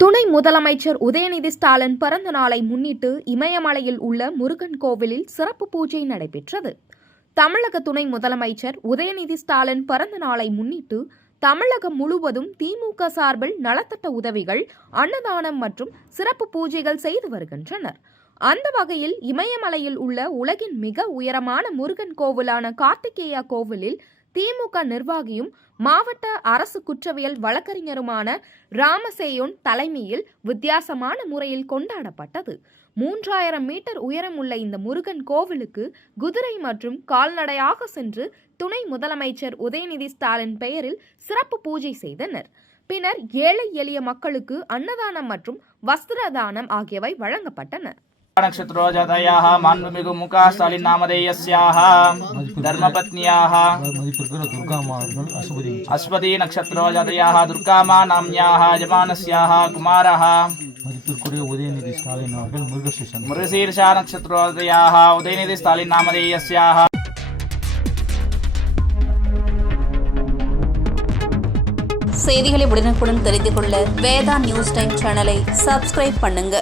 துணை முதலமைச்சர் உதயநிதி ஸ்டாலின் பிறந்த நாளை முன்னிட்டு இமயமலையில் உள்ள முருகன் கோவிலில் சிறப்பு பூஜை நடைபெற்றது. தமிழக துணை முதலமைச்சர் உதயநிதி ஸ்டாலின் பிறந்த நாளை முன்னிட்டு தமிழகம் முழுவதும் திமுக சார்பில் நலத்திட்ட உதவிகள், அன்னதானம் மற்றும் சிறப்பு பூஜைகள் செய்து வருகின்றனர். அந்த வகையில் இமயமலையில் உள்ள உலகின் மிக உயரமான முருகன் கோவிலான கார்த்திகேயா கோவிலில் திமுக நிர்வாகியும் மாவட்ட அரசு குற்றவியல் வழக்கறிஞருமான ராமசேயோன் தலைமையில் வித்தியாசமான முறையில் கொண்டாடப்பட்டது. 3000 மீட்டர் உயரமுள்ள இந்த முருகன் கோவிலுக்கு குதிரை மற்றும் கால்நடையாக சென்று துணை முதலமைச்சர் உதயநிதி ஸ்டாலின் பெயரில் சிறப்பு பூஜை செய்தனர். பின்னர் ஏழை எளிய மக்களுக்கு அன்னதானம் மற்றும் வஸ்திர தானம் ஆகியவை வழங்கப்பட்டன. नक्षत्रोजातयाः मान्वमिगु मुखा स्टालिन नामधेयस्याः धर्मपत्न्याः अश्वती नक्षत्रोजातयाः दुर्गामा नाम्न्याः यजमानस्याः कुमारः உதயநிதி ஸ்டாலின் அவர்கள் मुरुशीर्षा नक्षत्रोजातयाः उदयनिधि स्टालिन नामधेयस्याः. செய்திகளை உடனுக்குடன் தெரிந்து கொள்ள வேதா நியூஸ் டைம் சேனலை சப்ஸ்கிரைப் பண்ணுங்க.